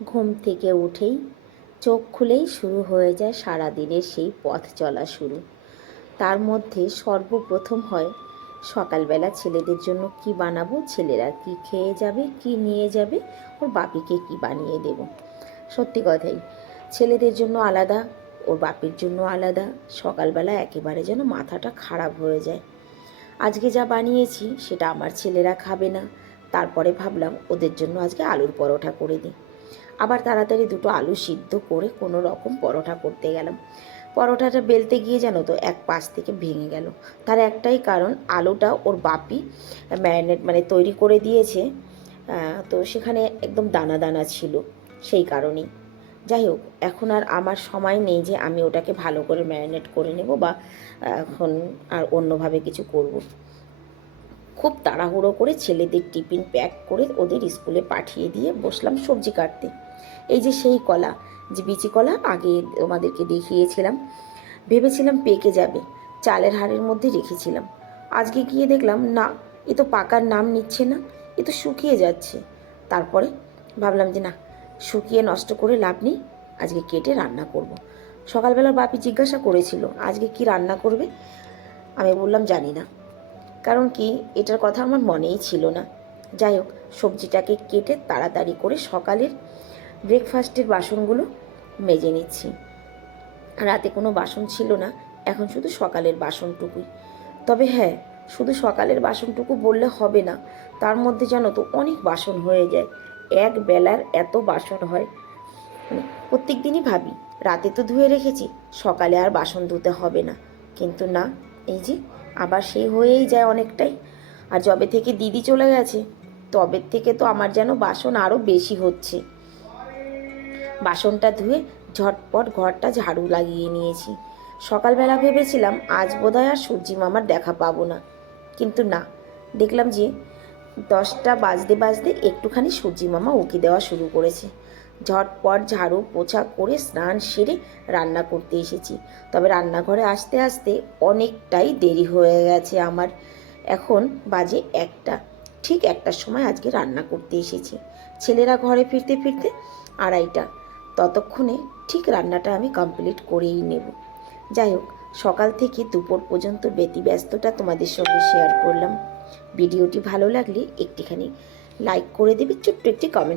ঘুম থেকে উঠেই চোখ খুলেই শুরু হয়ে যায় সারাদিনের সেই পথ চলা শুরু। তার মধ্যে সর্বপ্রথম হয় সকালবেলা ছেলেদের জন্য কি বানাবো, ছেলেরা কি খেয়ে যাবে, কি নিয়ে যাবে, ওর বাপিকে কি বানিয়ে দেব। সত্যি কথাই, ছেলেদের জন্য আলাদা, ওর বাপির জন্য আলাদা। সকালবেলা একেবারে যেন মাথাটা খারাপ হয়ে যায়। আজকে যা বানিয়েছি সেটা আমার ছেলেরা খাবে না। তারপরে ভাবলাম ওদের জন্য আজকে আলুর পরোটা করে দিই। আবার তাড়াতাড়ি দুটো আলু সিদ্ধ করে কোনো রকম পরোটা করতে গেলাম। পরোটাটা বেলতে গিয়ে জানো তো এক পাশ থেকে ভেঙে গেল। তার একটাই কারণ, আলুটা ওর বাপি ম্যারিনেট তৈরি করে দিয়েছে, তো সেখানে একদম দানা দানা ছিল, সেই কারণেই। যাই হোক, এখন আর আমার সময় নেই যে আমি ওটাকে ভালো করে ম্যারিনেট করে নেব বা এখন আর অন্যভাবে কিছু করব। খুব তাড়াহুড়ো করে ছেলেদের টিফিন প্যাক করে ওদের স্কুলে পাঠিয়ে দিয়ে বসলাম সবজি কাটতে। এই যে সেই কলা, যে বিচি কলা আগে তোমাদেরকে দেখিয়েছিলাম, ভেবেছিলাম পেকে যাবে, চালের হাঁড়ির মধ্যে রেখেছিলাম। আজকে গিয়ে দেখলাম না, এ তো পাকার নাম নিচ্ছে না, এ তো শুকিয়ে যাচ্ছে। তারপরে ভাবলাম যে না, শুকিয়ে নষ্ট করে লাভ নেই, আজকে কেটে রান্না করব। সকালবেলা বাপি জিজ্ঞাসা করেছিল আজকে কি রান্না করবে। আমি বললাম জানি না, কারণ কি এটার কথা আমার মনেই ছিল না। যাই হোক, সবজিটাকে কেটে তাড়াতাড়ি করে সকালের ব্রেকফাস্টের বাসনগুলো মেজে নিচ্ছি। রাতে কোনো বাসন ছিল না, এখন শুধু সকালের বাসনটুকুই। তবে হ্যাঁ, শুধু সকালের বাসনটুকু বললে হবে না, তার মধ্যে জানো তো অনেক বাসন হয়ে যায়। এক বেলার এত বাসন হয়, প্রত্যেক দিনই ভাবি রাতে তো ধুয়ে রেখেছি, সকালে আর বাসন ধুতে হবে না, কিন্তু না, এই যে আবার সেই হয়েই যায় অনেকটাই। আর যবে থেকে দিদি চলে গেছে তবে থেকে তো আমার যেন বাসন আরও বেশি হচ্ছে। বাসনটা ধুয়ে ঝটপট ঘরটা ঝাড়ু লাগিয়ে নিয়েছি। সকালবেলা ভেবেছিলাম আজ বোধহয় আর সূর্যি মামার দেখা পাবো না, কিন্তু না, দেখলাম যে 10টা বাজতে বাজতে একটুখানি সূর্যি মামা উঁকি দেওয়া শুরু করেছে। ঝটপট ঝাড়ু পোছা করে স্নান সেরে রান্না করতে এসেছি। তবে রান্নাঘরে আসতে আসতে অনেকটাই দেরি হয়ে গেছে আমার। এখন বাজে 1টা, ঠিক 1টার সময় আজকে রান্না করতে এসেছি। ছেলেরা ঘরে ফিরতে ফিরতে 2:30। ততক্ষণে ঠিক রান্নাটা আমি কমপ্লিট করেই নেব। যাই হোক, সকাল থেকে দুপুর পর্যন্ত ব্যস্ততা তোমাদের সঙ্গে শেয়ার করলাম। ভিডিওটি ভালো লাগলে একটিখানি লাইক করে দেবে, ছোট্ট একটি কমেন্ট